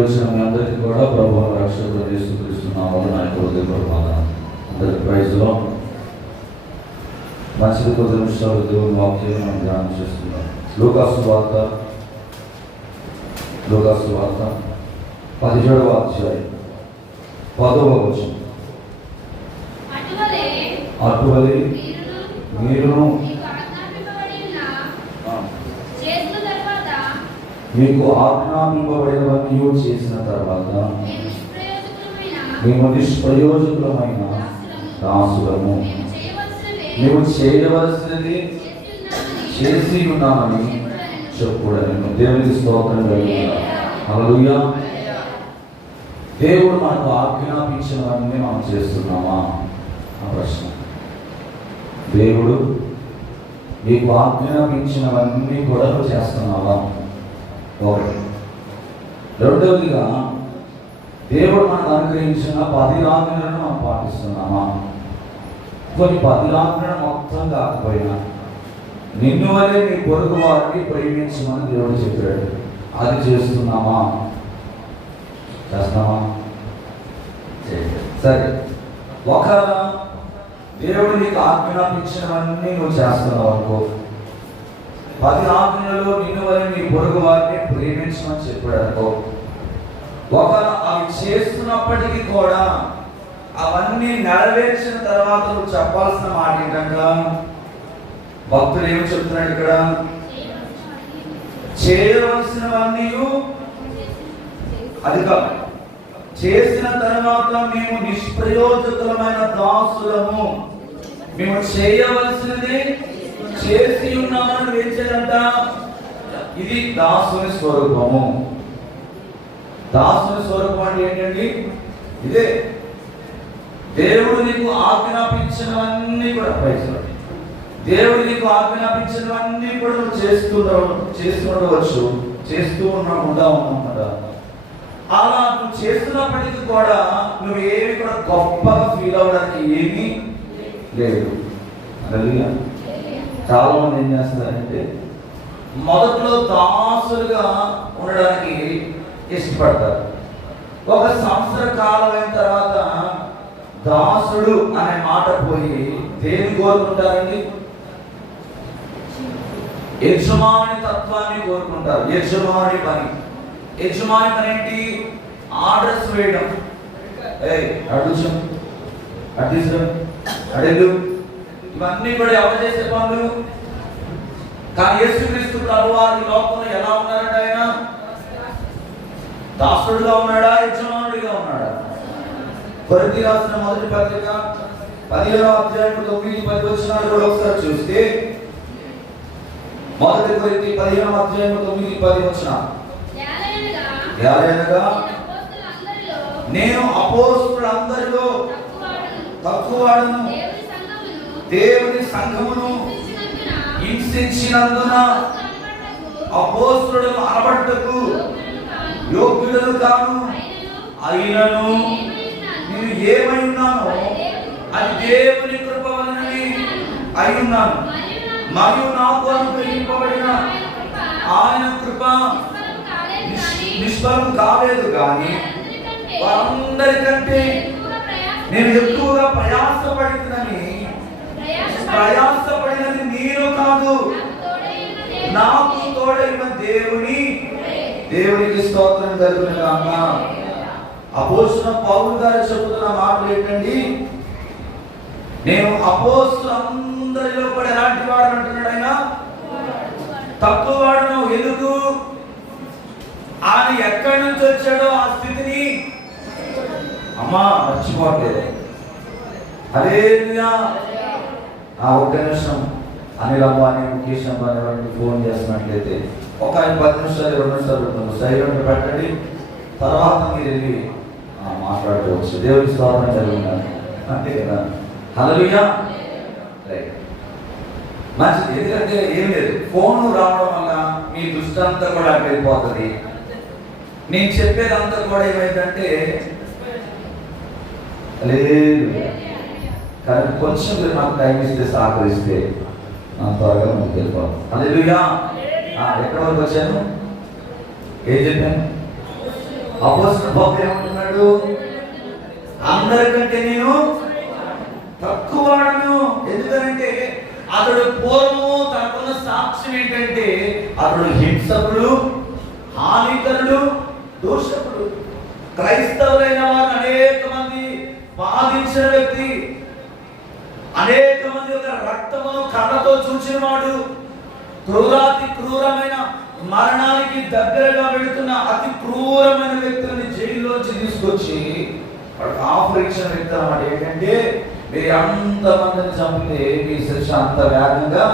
వచ్చిన మీ అందరికీ కూడా ప్రభువు రక్షకుడు యేసుక్రీస్తున్నాము నా హృదయపూర్వక అందరి ప్రైజ్లో మంచిది. కొద్ది నిమిషాలు దేవుని వాక్యాన్ని మనం ధ్యానం చేస్తున్నాం. లూకాసు వార్త 17వ అధ్యాయం 10వ వచనం. అటువలే మీరును మీకు ఆజ్ఞాపింపబడినవన్నీ చేసిన తర్వాత మేము నిష్ప్రయోజకులమైన దాసులము మేము చేయవలసినది చేసి ఉన్నామని చెప్పుడని దేవునికి స్తోత్రం కలుగుతుంది. హల్లెలూయా. దేవుడు మనకు ఆజ్ఞాపించినవన్నీ మనం చేస్తున్నామా ఆ ప్రశ్న. దేవుడు మీకు ఆజ్ఞాపించినవన్నీ కూడా నువ్వు చేస్తున్నావా? ఒకటి. రెండవదిగా దేవుడు మనకు అనుగ్రహించిన 10 ఆజ్ఞలను మనం పాటిస్తున్నామా? కొన్ని 10 ఆజ్ఞలు మొత్తం కాకపోయినా నిన్ను వలె నీ పొరుగు వారిని ప్రేమించమని దేవుడు చెప్పాడు. అది చేస్తున్నామా? చేస్తామా? సరే, ఒకవేళ దేవుడు నీకు ఆజ్ఞాపించినవన్నీ నువ్వు చేస్తున్నావు అనుకో. 10 ఆజ్ఞలలో నిన్ను వలె నీ పొరుగు వారిని ప్రేమించమని చెప్పాడు అనుకో. ఒకవేళ అవి చేస్తున్నప్పటికీ కూడా అవన్నీ నెరవేర్చిన తర్వాత నువ్వు చెప్పాల్సిన మాట ఏంటంటే, భక్తుడు ఏమి చెప్తున్నాడు ఇక్కడ? చేయవలసినవన్నీ అది కాదు, చేసిన తర్వాత మేము నిష్ప్రయోజకులమైన దాసులము, మేము చేయవలసినది చేసి ఉన్నామని వేచారంట. ఇది దాసుని స్వరూపము. దాసుని స్వరూపం అంటే ఏంటండి? ఇదే దేవుడు నీకు ఆజ్ఞాపించినవన్నీ కూడా ప్రయత్నం, దేవుడు నీకు ఆజ్ఞాపించినవన్నీ కూడా నువ్వు చేస్తుండవచ్చు, చేస్తూ ఉన్నాం కదా. అలా నువ్వు చేస్తున్నప్పటికీ కూడా నువ్వు ఏమి కూడా గొప్పగా ఫీల్ అవ్వడానికి ఏమీ లేదు. అలా చాలా మంది ఏం చేస్తారంటే మొదట్లో దాసులుగా ఉండడానికి ఇష్టపడతారు. 1 సంవత్సర కాలం అయిన తర్వాత దాసుడు అనే మాట పోయి దేని కోరుకుంటారండి? యజమాని తత్వాన్ని కోరుకుంటారు. యజమాని పని ఏంటి? ఆర్డర్స్ వేయడం. అడుచం అడ్డు అడెలు, ఇవన్నీ కూడా ఎవరు చేసే పనులు? కానీ యేసుక్రీస్తు ప్రభువారు లోకంలో ఎలా ఉన్నారంటే ఆయన దాసుడుగా ఉన్నాడా, యజమానుడిగా ఉన్నాడా? కొరింథీ రాసిన మొదటి పత్రిక 15వ అధ్యాయం 9-10 వచనాలు కూడా ఒకసారి చూస్తే, మొదటి కొరింథీ 15వ అధ్యాయం 9-10 వచనాలు. ఏలయనగా నేను అపోస్తలులందరిలో తక్కువవాడను, దేవుని సంఘమును హింసించినందున అపోస్తలులను అనబడుటకు యోగ్యులను కాను. అయినను నేను ఏమై ఉన్నానో అది దేవుని కృప వలనని అయి ఉన్నాను, మరియు నాకు అనుగ్రహింపబడిన ఆయన కృప నిష్ఫలం కాలేదు. కానీ వారందరికంటే నేను ఎక్కువగా ప్రయాసపడినది నేను కాదు, నాకు తోడైన దేవునికి స్తోత్రం కలుగునుగాక. అపోస్తలుడైన పౌలు గారు చెబుతున్న మాటలు ఏంటండి? నేను అపోస్తలులందరిలో కూడా ఎలాంటి వాడు అంటున్నాడు ఆయన? తక్కువ వాడును. ఎందుకు? ఆయన ఎక్కడి నుంచి వచ్చాడో ఆ స్థితిని మర్చిపోవట్లేదు. హల్లెలూయా. ఒక్క నిమిషం అనిల్ అంబానీ, ముఖేష్ అంబానీ వారికి ఫోన్ చేస్తున్నట్లయితే ఒక 10 నిమిషాలు 20 నిమిషాలు ఉంటుంది, సైలెంట్ పెట్టండి. తర్వాత మీరు వెళ్ళి మాట్లాడుకోవచ్చు. దేవుడి స్తోత్రం జరుగుతుంది, అంతే కదా? హల్లెలూయా. మంచిది. ఎందుకంటే ఏం లేదు, ఫోన్ రావడం వల్ల మీ దృష్టి అంతా కూడా అటు వెళ్ళిపోతుంది. నేను చెప్పేదంతా కూడా ఏమైందంటే లేదు, కానీ కొంచెం నాకు టైం ఇస్తే, సహకరిస్తే త్వరగా ముందుకు వెళ్ళిపోవాలి. హల్లెలూయా. ఎక్కడి వరకు వచ్చాను? ఏం చెప్పాను? అపోస్తలుడైన పౌలు ఏమంటున్నాడు? అందరికంటే నేను తక్కువవాడను. ఎందుకంటే అతడు పూర్వము తనకున్న సాక్ష్యం ఏంటంటే అతడు హింసకుడు, హానికరుడు, దూషకుడు. క్రైస్తవులైన వారు అనేక మంది బాధించిన వ్యక్తి, అనేక మంది యొక్క రక్తమును కళ్ళతో చూసిన వాడు, క్రూరాతి క్రూరమైన మరణానికి దగ్గరగా వెళుతున్న అతి క్రూరమైన వ్యక్తులని జైల్లోంచి తీసుకొచ్చి వాడికి ఆఫర్ ఇచ్చిన వ్యక్తి అన్నమాట. ఏంటంటే మీరు అంతమందిని చంపితే మీ శిక్ష అంత వేగంగా,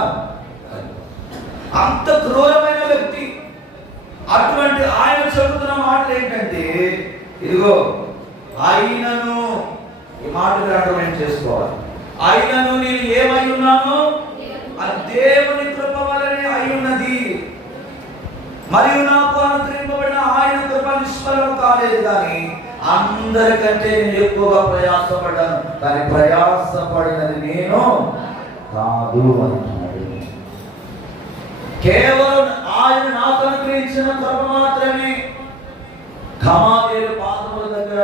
అంత క్రూరమైన వ్యక్తి. అటువంటి ఆయన చెబుతున్న మాటలు ఏంటంటే, ఇదిగో ఆయనను, ఈ మాటలు అర్థం చేసుకోవాలి. ఆయనను నేను ఏమై ఉన్నాను? అది దేవుని కృప వలనే అయి ఉన్నది, మరియు నాకు అనుగ్రహింపబడిన ఆయన కృప నిష్ఫలం కాలేదు. కానీ అందరికంటే నేను ఎక్కువగా ప్రయాసపడ్డాను, కానీ ప్రయాసపడినది నేను కాదు అంటున్నాడు. కేవలం ఆయన నాకు అనుగ్రహించిన కృప మాత్రమే. గమలీయేలు పాదముల దగ్గర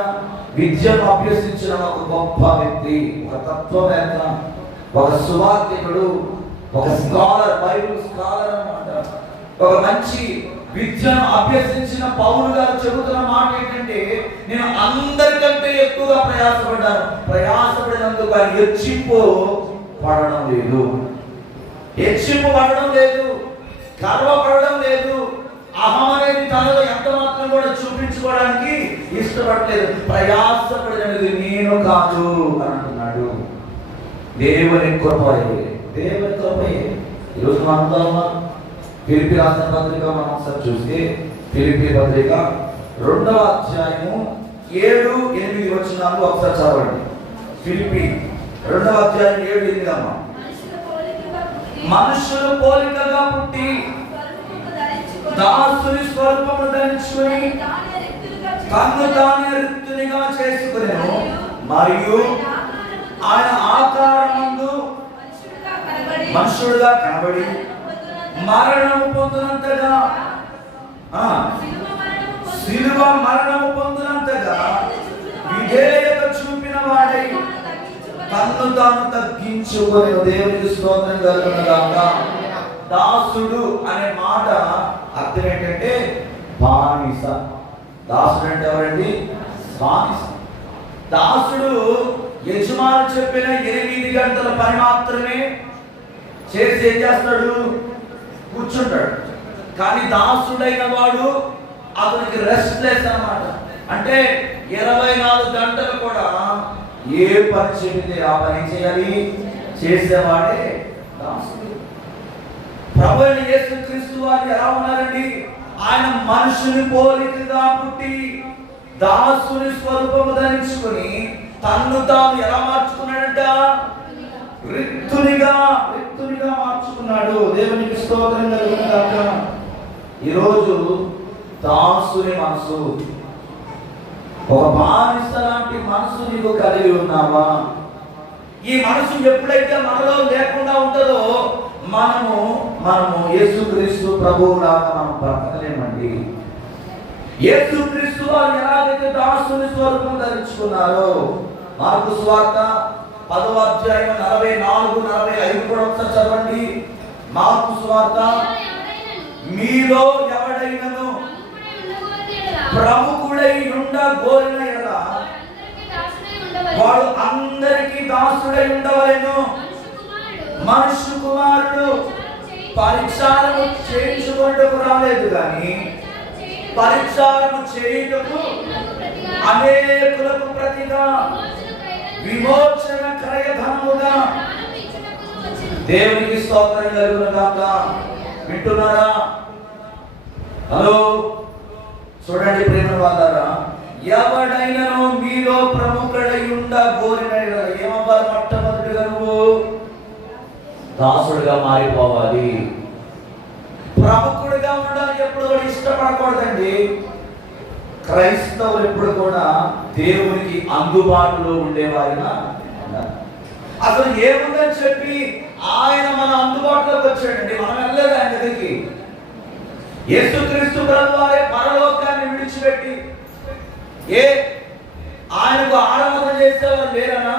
విద్యను అభ్యసించిన ఒక గొప్ప వ్యక్తి, ఒక తత్వవేత్త, ఒక సువార్తికుడు, ఒక స్కాలర్, బైబిల్ స్కాలర్ అన్నమాట. ఒక మంచి విద్యను అభ్యసించిన పౌలు గారు చెబుతున్న మాట ఏంటంటే, నేను అందరికంటే ఎక్కువగా ప్రయాసపడ్డాను, ప్రయాసపడినందుకు ఆయన హెచ్చింపు పడడం లేదు, హెచ్చింపు పడడం లేదు, గర్వపడడం లేదు, అహం అనేది తనలో ఎంత మాత్రం కూడా చూపించుకోవడానికి ఇష్టపడలేదు. ప్రయాసపడినది నేను కాదు అని అంటున్నాడు. దేవుని కృపయే, దేవుని కృపయే. ఈరోజు మనం ఫిలిప్పీ రాసిన పత్రిక మనం ఒకసారి చూస్తే, ఫిలిప్పీ పత్రిక 2వ అధ్యాయము 7-8 వచనాలు ఒకసారి చదవండి. ఫిలిప్పీ 2వ అధ్యాయం 7-8 అమ్మా. మనుషులు పోలికగా పుట్టి దాసుని స్వరూపమును ధరించుకొని తన్ను తానే రిక్తునిగా చేసుకునేను, మరియు ఆయన ఆకారమందు మనుషుడుగా కనబడి మరణము పొందినంతగా, శిలువ మరణము పొందినంతగా విధేయత చూపిన వాడై తన్ను తాను తగ్గించుకొని, దేవునికి స్తోత్రం కలుగునుగాక. దాసుడు అనే మాట అర్థం ఏంటంటే బానిస. దాసుడు అంటే ఎవరండి? బానిస. దాసుడు యజమాని చెప్పిన 8 గంటల పని మాత్రమే చేసి ఏం చేస్తాడు? కూర్చుంటాడు. కానీ దాసుడైన వాడు అతనికి రెస్ట్లెస్ అన్నమాట. అంటే 24 గంటలు కూడా ఏ పని చెబితే ఆ పని చేయాలి, చేసేవాడే దాసుడు. ప్రభువైన యేసుక్రీస్తు వారు ఎలా ఉన్నారండి? ఆయన మనుషుని పోలికగా పుట్టి దాసుని స్వరూపము ధరించుకొని తన్ను తాను ఎలా మార్చుకున్నాడంట? రిక్తునిగా మార్చుకున్నాడు. దేవునికి స్తోత్రం కలుగునుగాక. ఈరోజు దాసుని మనసు, ఒక బానిస లాంటి మనసు నీకు కలిగి ఉన్నావా? ఈ మనసు ఎప్పుడైతే మనలో లేకుండా ఉంటుందో మనము యేసుక్రీస్తు ప్రభువులాగా మనం బ్రతకలేమండి. యేసుక్రీస్తు వారు ఎలాగైతే దాసుని స్వరూపం ధరించుకున్నారో, మార్కు సువార్త 10వ అధ్యాయం 44-45 కూడా ఒకసారి చదవండి. మార్కు సువార్త, మీలో ఎవడైనను ప్రముఖుడై ఉండగోరిన ఎడల వాడు అందరికీ దాసుడై ఉండవలెను. మనుష్య కుమారుడు పరిచారము చేయించుకుంటూ రాలేదు, కానీ పరిచారము చేయుటకు అనేకులకు ప్రతిగా విమోచన క్రయధనముగా. దేవునికి స్తోత్రం కలుగునుగాక. వింటున్నారా? హలో, చూడండి ప్రేమ వాళ్ళారా, ఎవడైనను మీలో ప్రముఖుడై ఉండగోరిన ఏమవ్వాలి? మొట్టమొదటిగా నువ్వు దాసుడుగా మారిపోవాలి. ప్రముఖుడిగా ఉండాలి ఎప్పుడు కూడా ఇష్టపడకూడదండి. క్రైస్తవులు ఎప్పుడు కూడా దేవునికి అందుబాటులో ఉండేవారిగా ఉండాలి. అసలు ఏముందని చెప్పి ఆయన మన అందుబాటులోకి వచ్చాడండి. మనం వెళ్ళలేదు ఆయన దగ్గరికి. యేసుక్రీస్తు ప్రభువారే పరలోకాన్ని విడిచిపెట్టి ఏ ఆయనకు ఆరాధన చేసేవారు లేరనా?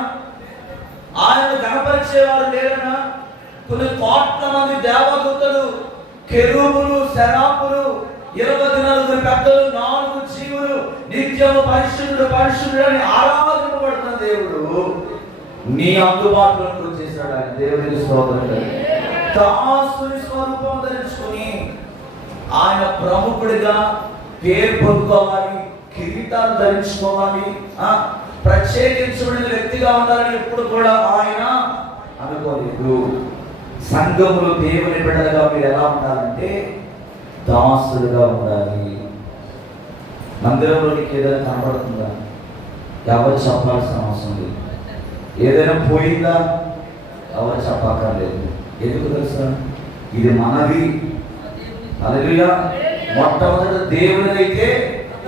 ఆయనను కనపరిచేవారు లేరనా? కొన్ని కోట్ల మంది దేవదూతలు, కెరూబులు, శరాపులు, 24 పెద్దలు, 4 జీవులు నిత్యము పరిశుద్ధుడు పరిశుద్ధుడు అని ఆరాధింపబడుతున్న దేవుడు నీ అందుబాటులోకి వచ్చేసాడు. ఆయన దేవునికి స్తోత్రం. దాసుని స్వరూపం ధరించుకొని ఆయన ప్రముఖుడిగా పేరు పొందుకోవాలి, కిరీటాలు ధరించుకోవాలి, ప్రత్యేకించబడిన వ్యక్తిగా ఉండాలని ఎప్పుడు కూడా ఆయన అనుకోలేదు. సంఘములు దేవుని బిడ్డలుగా మీరు ఎలా ఉండాలంటే దాసులుగా ఉండాలి. మందిరంలోనికి ఏదైనా కనబడుతుందా? ఎవరు చెప్పాల్సిన అవసరం లేదు. ఏదైనా పోయిందా? ఎవరు చెప్పక్కర్లేదు. ఎందుకు తెలుసా? ఇది మనది. హల్లెలూయా. మొట్టమొదటి దేవునిదైతే,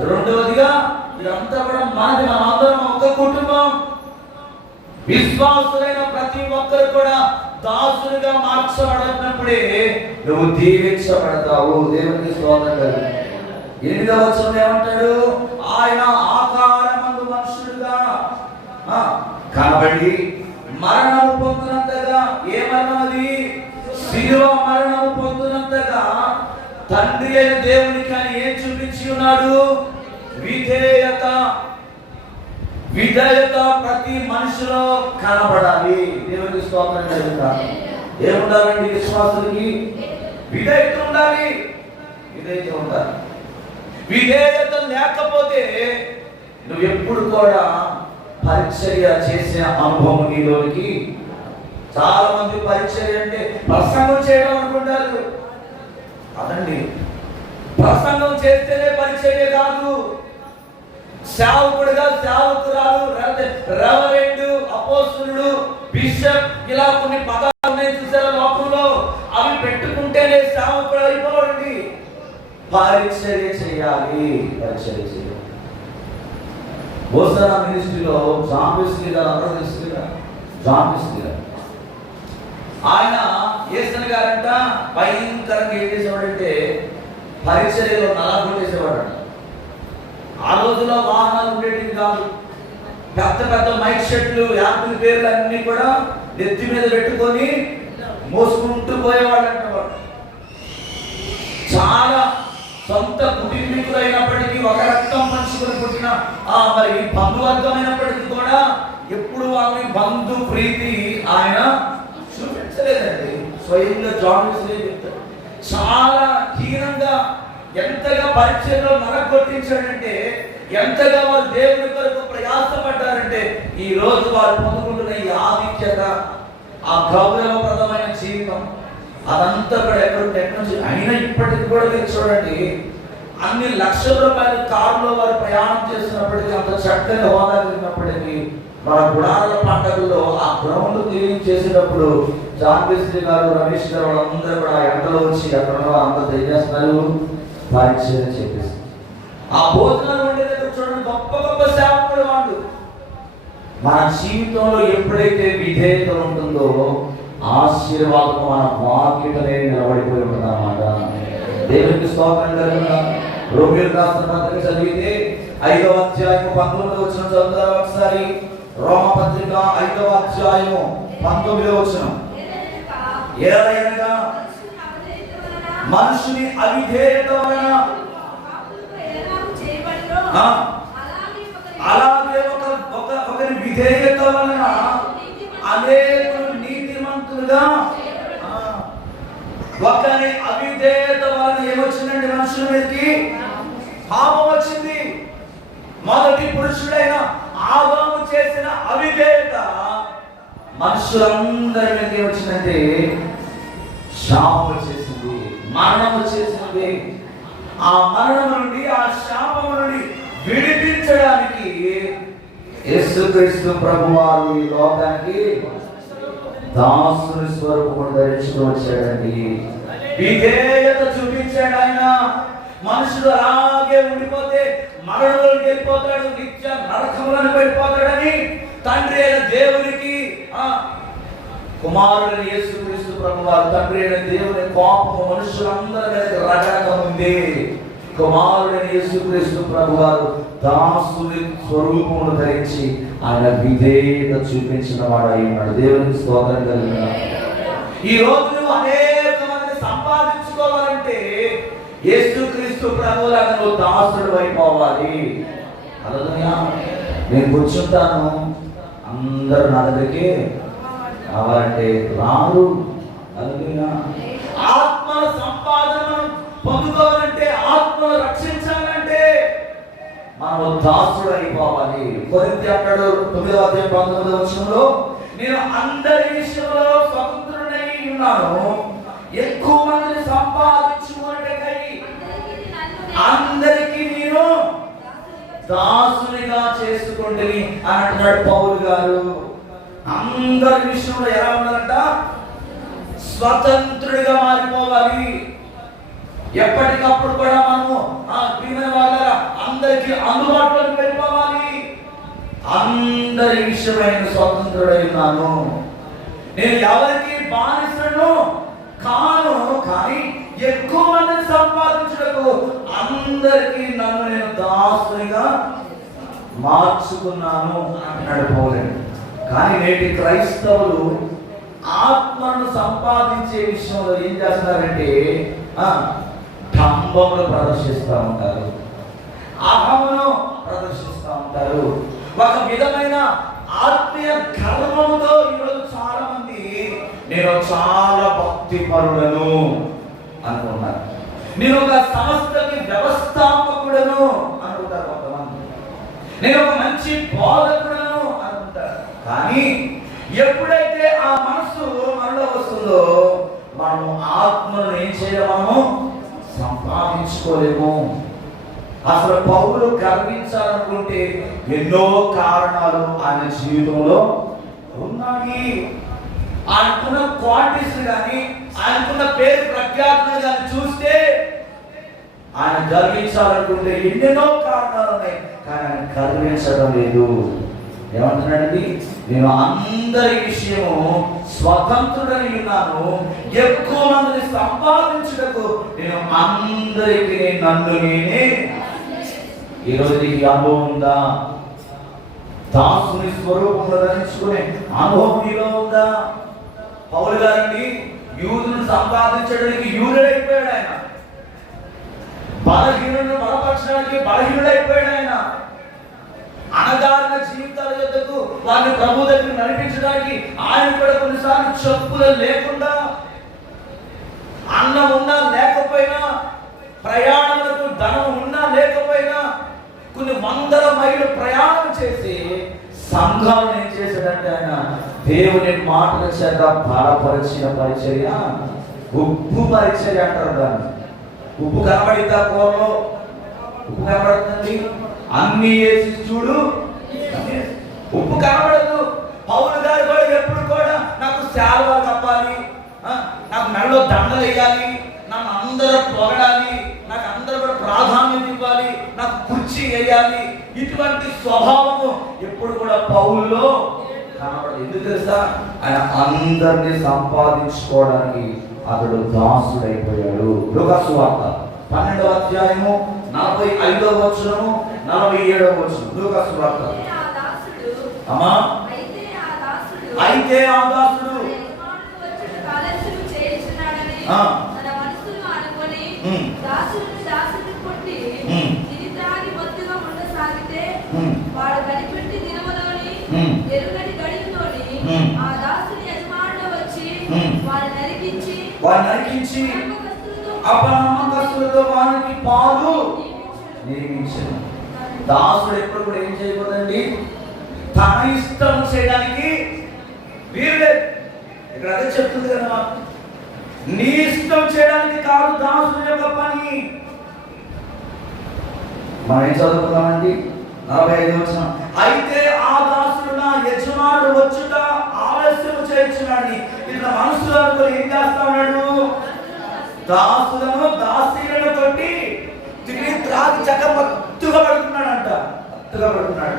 రెండవదిగా ఇదంతా కూడా మనది. మనందరం ఒక కుటుంబం. విశ్వాసులైన ప్రతి ఒక్కరు కూడా దాసులుగా మార్చబడినప్పుడే నువ్వు దీవించబడతావు. దేవునికి స్తోత్రం. 8వ వచనం ఏమంటాడు? ఆయన ఆకారమందు మనుషులుగా కనబడి మరణము పొందినంతగా, ఏ మరణం అది? శిలువ మరణము పొందినంతగా తండ్రి అయిన దేవునికి ఆయన ఏం చూపించి ఉన్నాడు? విధేయత. విధేయత ప్రతి మనిషిలో కనబడాలి. దేవునికి స్తోత్రం కలుగుతాను. ఏముండాలండి విశ్వాసులకి? విధేయత ఉండాలి. విధేయత ఉండాలి. విధేయత లేకపోతే నువ్వు ఎప్పుడు కూడా పరిచర్య చేసే అనుభవం నీలోనికి. చాలా మంది పరిచర్య అంటే ప్రసంగం చేయడం అనుకుంటారు. అదండి, ప్రసంగం చేస్తేనే పరిచర్య కాదు. సేవకుడుగా, సేవకురాలు, రెవరెండు, అపోస్తలుడు, బిషప్, ఇలా కొన్ని పదాలు ఉన్నాయి చూసారా లోకంలో. అవి పెట్టుకుంటేనే సేవకుడు అయిపోవండి. పరిచర్య చేయాలి. పరిచర్య చేయాలి. బోసరా మినిస్ట్రీలో జాన్ వెస్లీ గారు అందరూ తెలుసుకురా. జాన్ వెస్లీ గారు ఆయన యేసన్ గారంట భయంకరంగా ఏం చేసేవాడంటే పరిచర్యలో నల్లగొట్టేసేవాడు. ఆ రోజుల్లో వాహనాలు ఉండేటివి కాదు. పెద్ద పెద్ద మైక్ సెట్లు, యాపిల్ పేర్లు అన్ని కూడా నెత్తి మీద పెట్టుకొని మోసుకుంటూ పోయేవాడంట. చాలా సొంత కుటుంబీకులు అయినప్పటికీ, ఒక రక్తం పంచుకొని పుట్టిన మరి బంధువర్గమైనప్పటికీ కూడా ఎప్పుడు వాళ్ళని బంధు ప్రీతి ఆయన చూపించలేదండి. స్వయంగా జాన్ వెస్లీ చెప్తాడు. చాలా హీనంగా ఎంతగా పరిచయంలో నరగొట్టించాడంటే, ఎంతగా వారు దేవుని కొరకు ప్రయాసపడ్డారంటే, ఈ రోజు వారు పొందుకుంటున్న ఈ ఆధిక్యత, ఆ గౌరవప్రదమైన జీవితం, అదంతా కూడా ఎక్కడి నుంచి అయినా ఇప్పటికి కూడా మీరు చూడండి, అన్ని లక్షల రూపాయల కారులో వారు ప్రయాణం చేస్తున్నప్పటికీ, అంత చక్కని హోదా కలిగినప్పటికీ, మన గుడాల పండుగల్లో ఆ గ్రౌండ్ క్లీనింగ్ చేసేటప్పుడు జాన్ వెస్లీ గారు, రమేష్ గారు వాళ్ళందరూ కూడా ఎండలో వచ్చి అక్కడ అందరూ తెలియజేస్తున్నారు, పరిచయం చెప్పేసి. ఆ భోజనాలు ఉండేది చూడండి, గొప్ప గొప్ప సేవకుడు వాళ్ళు. మన జీవితంలో ఎప్పుడైతే విధేయత ఉంటుందో ఆశీర్వాదం మన వాకిటనే నిలబడిపోయి ఉంటుంది అన్నమాట. దేవునికి స్తోత్రం కలుగునా. రోమీయులకు రాసిన పత్రిక చదివితే 5వ అధ్యాయము 19వ వచనం చదువుతారా ఒకసారి? రోమపత్రిక 5వ అధ్యాయము 19వ వచనం. ఏలయనగా మనుషుని అవిధేయత వలన, అలాగే ఒకరి విధేయత వలన అనేకులు నీతిమంతులుగా, ఒకరి అవిధేయత వలన ఏమొచ్చిందండి? మనుషుల మీదకి పాపం వచ్చింది. మొదటి పురుషుడైన ఆదాము చేసిన అవిధేయత మనుషులందరి మీదకి వచ్చిందంటే శాపం వచ్చేసింది, మరణం వచ్చేసింది. ఆ మరణం నుండి, ఆ శాపం నుండి విడిపించడానికి యేసుక్రీస్తు ప్రభువారు ఈ లోకానికి దాసుని స్వరూపం ధరించుకు వచ్చాడండి. విధేయత చూపించాడు ఆయన. మనుషులు అలాగే ఉండిపోతే మరణంలోకి వెళ్ళిపోతాడు, నిత్య నరకంలోకి వెళ్ళిపోతాడని తండ్రి అయిన దేవునికి, కుమారుడైన యేసుక్రీస్తు ప్రభువారు తండ్రి అయిన దేవుని కోపము మనుషులందరి మీద రగడక ఉంది. కుమారుడైన యేసుక్రీస్తు ప్రభువారు దాసుని స్వరూపమును ధరించి ఆయన విధేయత చూపించిన వాడు అయి ఉన్నాడు. దేవునికి స్తోత్రం కలిగిన ఈ రోజు నువ్వు అనేక మందిని సంపాదించుకోవాలంటే యేసుక్రీస్తు ప్రభువులాగా నువ్వు దాసుడు అయిపోవాలి. హల్లెలూయా. నేను కూర్చుంటాను, అందరూ నా దగ్గరికి కావాలంటే రారు. హల్లెలూయా. ఆత్మల సంపాదనను పొందుకోవాలంటే, ఆత్మను రక్షించాలంటే మనం దాసుడు అయిపోవాలి. కొరింథీ అంటాడు 9వ అధ్యాయం 19వ వచనంలో, నేను అందరి విషయంలో స్వతంత్రుడై ఉన్నాను, ఎక్కువ మందిని సంపాదించుకునేటకై అందరికీ నేను దాసునిగా చేసుకుంటే అని అంటున్నాడు పౌలు గారు. అందరి విషయంలో ఎలా ఉన్నారంట? స్వతంత్రుడిగా మారిపోవాలి. ఎప్పటికప్పుడు కూడా మనము ప్రియమైన వాళ్ళ అందరికీ అందుబాటులోకి వెళ్ళిపోవాలి. అందరి విషయమైన స్వతంత్రుడై ఉన్నాను, నేను ఎవరికి బానిసను కాను, కానీ ఎక్కువ మందిని సంపాదించుటకు అందరికీ నన్ను నేను దాసునిగా మార్చుకున్నాను అంటున్నాడు పౌలు. కానీ నేటి క్రైస్తవులు ఆత్మను సంపాదించే విషయంలో ఏం చేస్తున్నారంటే డంబమును ప్రదర్శిస్తూ ఉంటారు, అహమును ప్రదర్శిస్తూ ఉంటారు. ఒక విధమైన ఆత్మీయ గర్వముతో ఈరోజు చాలా మంది నేను చాలా భక్తి పరుడను అనుకున్నారు, నేను ఒక సంస్థకి వ్యవస్థాపకుడను అనుకుంటారు కొంతమంది, నేను ఒక మంచి బోధకుడను అనుకుంటారు. కానీ ఎప్పుడైతే ఆ మనసు మనలో వస్తుందో మనం ఆత్మను ఏం చేయలేము, సంపాదించుకోలేము. అసలు పౌలు గర్వించాలనుకుంటే ఎన్నో కారణాలు ఆయన జీవితంలో ఉన్నాయి. ఆయనకున్న క్వాలిటీస్ కానీ, ఆయనకున్న పేరు ప్రఖ్యాతులు కానీ చూస్తే ఆయన గర్వించాలనుకుంటే ఎన్నెన్నో కారణాలు ఉన్నాయి, కానీ ఆయన గర్వించడం లేదు. ఏమంటున్నాడండి? నేను అందరి విషయము స్వతంత్రుడని ఉన్నాను, ఎక్కువ మందిని సంపాదించుటకు నేను అందరికీ నన్ను నేనే. ఈరోజు నీకు అనుభవం ఉందా? దాసుని స్వరూపంలో ధరించుకునే అనుభవం నీలో ఉందా? పౌలు గారిని యూదులను సంపాదించడానికి యూదుడైపోయాడు ఆయన, బలహీనులను బలపరచడానికి బలహీనుడైపోయాడు ఆయన, అనగారిన జీవితాల యొద్దకు వారిని ప్రభు దగ్గర నడిపించడానికి ఆయన కూడా కొన్నిసార్లు చెప్పులు లేకుండా, అన్నం ఉన్నా లేకపోయినా, ప్రయాణాలకు ధనం ఉన్నా లేకపోయినా కొన్ని వందల మైళ్ళు ప్రయాణం చేసి సంఘాలను ఏం చేశాడంటే ఆయన దేవుని మాటల చేత బలపరిచిన పరిచర్య, ఉప్పు పరిచర్య అంటారు దాన్ని. ఉప్పు కనబడిద్దా కూరలో? ఉప్పు కనబడుతుంది, అన్ని వేసి చూడు, ఉప్పు కనబడదు. పౌలు గారు కూడా ఎప్పుడు కూడా నాకు శాలువా కప్పాలి, నాకు మెడలో దండలు వేయాలి, నన్ను అందరూ పొగడాలి, నాకు అందరూ కూడా ప్రాధాన్యత ఇవ్వాలి, నాకు కుర్చీ వేయాలి, ఇటువంటి స్వభావము ఎప్పుడు కూడా పౌల్లో కనబడదు. ఎందుకు తెలుసా? ఆయన అందరినీ సంపాదించుకోవడానికి అతడు దాసుడైపోయాడు. లూకాసు వార్త 12వ అధ్యాయము 45వ వచనము 47వ వచనం. లూకాసు వార్త. అమ్మా, అయితే ఆ దాసుడు వాడు కనిపెట్టి దినములోని ఎరుగని గడియలోని ఆ దాసుని యజమానుడు వచ్చి వారిని నరికించి అపనమ్మకస్తులతో వారికి పాలు నియమించాడు. దాసుడు ఎప్పుడు కూడా ఏం చేయకూడదండి, తన ఇష్టం చేయడానికి వీల్లేదు. ఇక్కడ అదే చెప్తుంది కదా, నీ ఇష్టం చేయడానికి కాదు దాసుని యొక్క పని. మనం ఏం చదువుకున్నామండి? 45వ వచనం. అయితే ఆ దాసుడు నా యజమానుడు వచ్చుట ఆలస్యం చేయించున్నాడని ఇట్లా మనసులో అనుకుని ఏం చేస్తా ఉన్నాడు? దాసులను దాసీలను కొట్టి తిరిగి త్రాగి చక్కమత్తుగా పడుతున్నాడంట, మత్తుగా పడుతున్నాడు.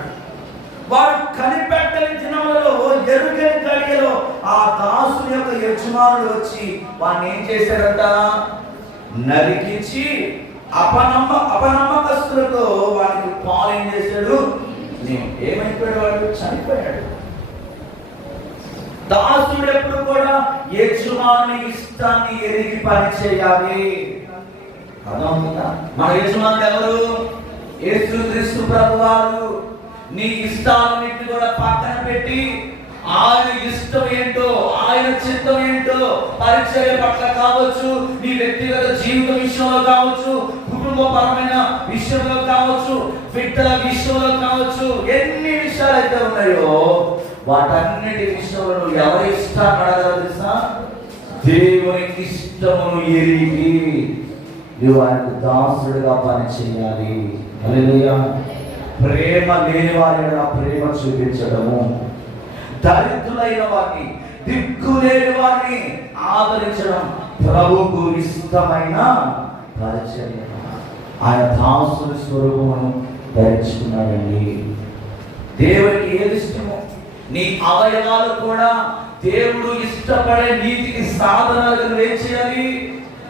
వాడు కనిపెట్టని దినములలో ఎరుగని గడియలో ఆ దాసుని యొక్క యజమానుడు వచ్చి వాడిని ఏం చేశాడంట? నరికించి అపనమ్మకస్తులతో వాడికి పాలు ఏం చేశాడు? ఏమైపోయాడు? వాడు చనిపోయాడు. దాసుడు ఎప్పుడు కూడా యజమాని ఇష్టాన్ని ఎరిగి పని చేయాలి. అర్థమవుతుందా? మన యజమానుడు ఎవరు? యేసుక్రీస్తు ప్రభువారు. నీ ఇష్టాలన్నింటినీ కూడా పక్కన పెట్టి ఆయన ఇష్టం ఏంటో, ఆయన చిత్తం ఏంటో, పరిచర్య పట్ల కావచ్చు, నీ వ్యక్తిగత జీవిత విషయంలో కావచ్చు, కుటుంబపరమైన విషయంలో కావచ్చు, బిడ్డల విషయంలో కావచ్చు, ఎన్ని విషయాలు అయితే ఉన్నాయో వాటన్నిటి విషయంలో ఎవరి ఇష్టాన్ని అడగాలి తెలుసా? దేవుని ఇష్టమును ఎరిగి నువ్వు ఆయనకు దాసుడుగా పని చేయాలి. హల్లెలూయా. ప్రేమ లేని వారి ప్రేమ చూపించడము, దరిద్రులైన వారిని, దిక్కు లేని వారిని ఆదరించడం ప్రభువుకు ఇష్టమైన పరిచర్య. ఆయన దాసుని స్వరూపమును ధరించుకున్నాడండి. దేవునికి ఏది ఇష్టమో నీ అవయవాలు కూడా దేవుడు ఇష్టపడే నీతికి సాధనాలను ఏం చేయాలి?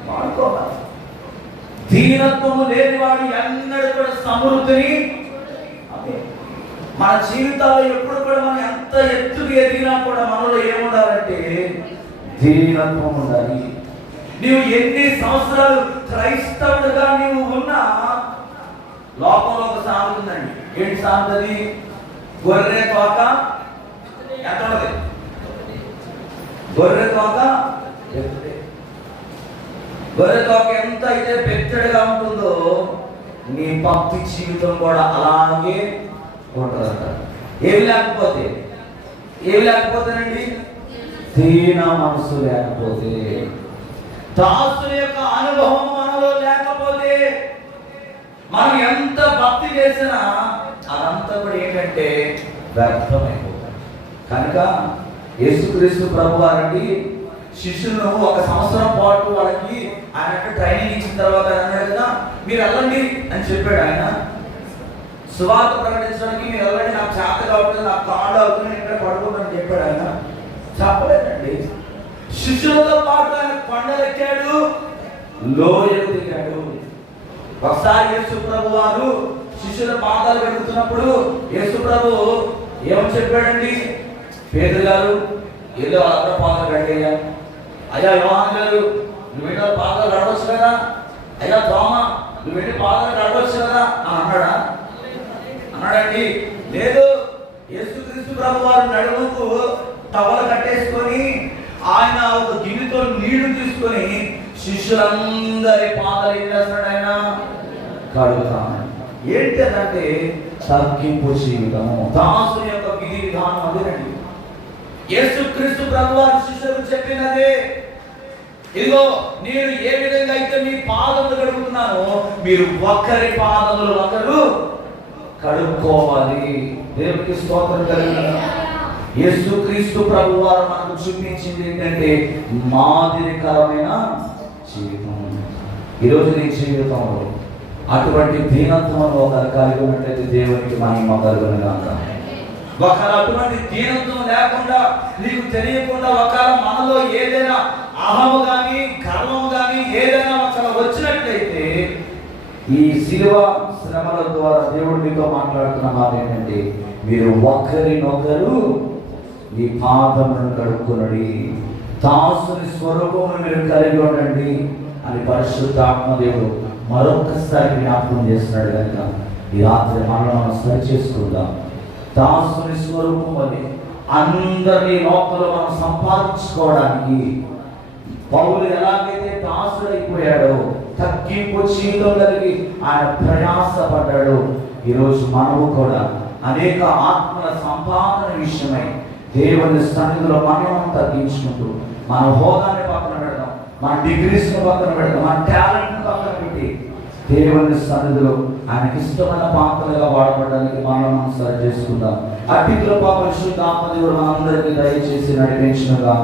వాడుకోవాలి. దీనత్వము లేని వాడు ఎన్నడూ కూడా సమృద్ధిని, మన జీవితాల్లో ఎప్పుడు కూడా మనం ఎంత ఎత్తుకు ఎదిగినా కూడా మనలో ఏముండాలంటే దీనత్వం ఉండాలి. నీవు ఎన్ని సంవత్సరాలు క్రైస్తవుడుగా నీవు ఉన్నా లోకంలో ఒక సామెత ఉందండి. ఏంటి సామెతది? గొర్రె తోక ఎంత ఉన్నది? గొర్రె తోక ఎంత అయితే పెద్దడిగా ఉంటుందో నీ భక్తి జీవితం కూడా అలాగే ఉంటుందంట. ఏమి లేకపోతేనండి? దీన మనసు లేకపోతే, దాసుల యొక్క అనుభవం మనలో లేకపోతే, మనం ఎంత భక్తి చేసినా అదంతా కూడా ఏంటంటే వ్యర్థమైపోతుంది. కనుక యేసుక్రీస్తు ప్రభు వారికి శిష్యులను 1 సంవత్సరం పాటు వాళ్ళకి ఆయన ట్రైనింగ్ ఇచ్చిన తర్వాత అన్నాడు కదా, మీరు వెళ్ళండి అని చెప్పాడు. ఆయన సువార్త ప్రకటించడానికి మీరు వెళ్ళండి, నాకు చేత కావట్లేదు, నాకు కాళ్ళు అవుతుంది, ఇక్కడ పడుకోమని చెప్పాడు. ఆయన చెప్పలేదండి. శిష్యులతో పాటు ఆయన కొండలెక్కాడు, లోయలు దిగాడు. ఒకసారి యేసు ప్రభు వారు శిష్యుల పాదాలు కడుగుతున్నప్పుడు యేసు ప్రభు ఏమని చెప్పాడండి? పేతురు గారు ఏదో అక్కడ పాదాలు కడిగయ్యా. అయ్యా యోహాను గారు నువ్వు వెళ్ళి పాదాలు కడవచ్చు కదా. అయ్యా తోమ నువ్వు వెళ్ళి పాదాలు కడవచ్చు కదా అని అన్నాడండి. లేదు, యేసుక్రీస్తు ప్రభు వారు నడుముకు టవల్ కట్టేసుకొని ఆయన ఒక గిన్నెతో నీళ్లు తీసుకొని శిష్యులందరి పాదాలు ఏం చేస్తున్నాడు? ఆయన కడుగుతాడు. ఏంటి అదంటే తగ్గింపు జీవితము, దాసుని యొక్క విధి విధానం. అదేనండి యేసుక్రీస్తు ప్రభు వారి శిష్యులకు చెప్పినదే. ఇదిగో నేను ఏ విధంగా అయితే మీ పాదములు కడుగుతున్నానో మీరు ఒకరి పాదములు ఒకరు కడుక్కోవాలి. దేవునికి స్తోత్రం కలుగును. యేసుక్రీస్తు ప్రభు వారు మనకు చూపించింది ఏంటంటే మాదిరికరమైన జీవితం. ఈరోజు నీ జీవితంలో అటువంటి దీనత్వం ఒకరు కలిగి ఉన్నట్లయితే దేవునికి మహిమ కలుగును గాక. ఒకరు అటువంటి దీనత్వం లేకుండా నీకు తెలియకుండా ఒకరు మనలో ఏదైనా అహము కానీ గర్వము కానీ ఏదైనా ఒకరు వచ్చినట్లయితే ఈ శిలువ శ్రమల ద్వారా దేవుడు మీతో మాట్లాడుతున్న మాట ఏంటంటే మీరు ఒకరినొకరు మీ పాదములను కడుక్కునడి, దాసుని స్వరూపమును మీరు కలిగి ఉండండి అని పరిశుద్ధాత్మ దేవుడు మరొకసారి జ్ఞాపకం చేస్తున్నాడు. కనుక ఈ రాత్రి మనం సరి చేసుకుందాం. దాసుని స్వరూపం అని అందరి లోపల మనం సంపాదించుకోవడానికి పౌలు ఎలాగైతే దాసుడైపోయాడో తగ్గింపు జీవితం కలిగి ఆయన ప్రయాసపడ్డాడు. ఈరోజు మనము కూడా అనేక ఆత్మల సంపాదన విషయమై దేవుని సన్నిధిలో మనం తగ్గించుకుంటూ మన హోదాన్ని పక్కన పెడదాం, మన డిగ్రీస్ పక్కన పెడదాం, మన టాలెంట్ పక్కన పెట్టి దేవుని సన్నిధిలో ఆయనకి ఇష్టమైన పాత్రలుగా వాడబడడానికి మనం సరి చేసుకుందాం. అట్టి కృపా పరిశుద్ధ ఆత్మదేవుడు మనందరికీ దయచేసి నడిపించినగా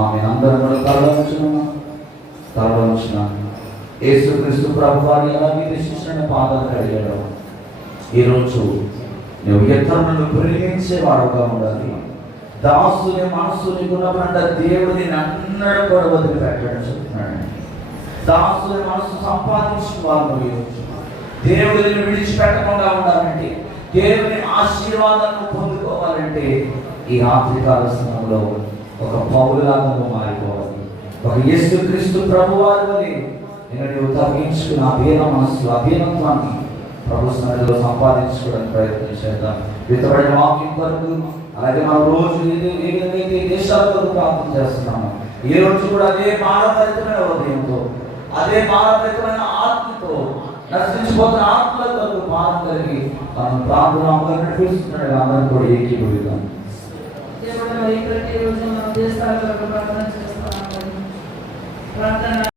ఆమె. అందరూ తరలించిన యేసుక్రీస్తు ప్రభు వారి ఎలాగైతే శిష్యుని పాదాలు కడిగాడు, ఈరోజు నువ్వు ఇతరులను ప్రేమించేవాడుగా ఉండాలి. దాసుని మనస్సు నీకున్నప్పుడంట దేవుడు నేను అన్నడు కూడా వదిలిపెట్టాడు చెప్తున్నాడు. దాసుల మనసు సంపాదించిన వాళ్ళు దేవుడిని విడిచిపెట్టకుండా ఉండాలంటే, దేవుని ఆశీర్వాదాలను పొందుకోవాలంటే ఈ రాత్రికాల సమయంలో ఒక పౌరులాగా మారిపోవాలి. ఒక యేసుక్రీస్తు ప్రభువారి వలె నేను తగ్గించుకుని అభీన మనస్సు అభీనత్వాన్ని ప్రభు సన్నిధిలో సంపాదించుకోవడానికి ప్రయత్నం చేద్దాం. విత్తబడిన వాక్యం కొరకు, అలాగే మనం రోజు ఏ విధంగా దేశాల కొరకు ప్రార్థన చేస్తున్నాము, ఈ రోజు కూడా అదే భారభరితమైన హృదయంతో, అదే భారభరితమైన ఆత్మతో నశించిపోతున్న ఆత్మల కొరకు భారం కలిగి మనం ప్రార్థన నడిపిస్తున్నాడు. అందరం కూడా ఏకీభవిద్దాం. ప్రతిరోజు మనం దేశాల కొరకు ప్రార్థన చేస్తాం. ప్రార్థన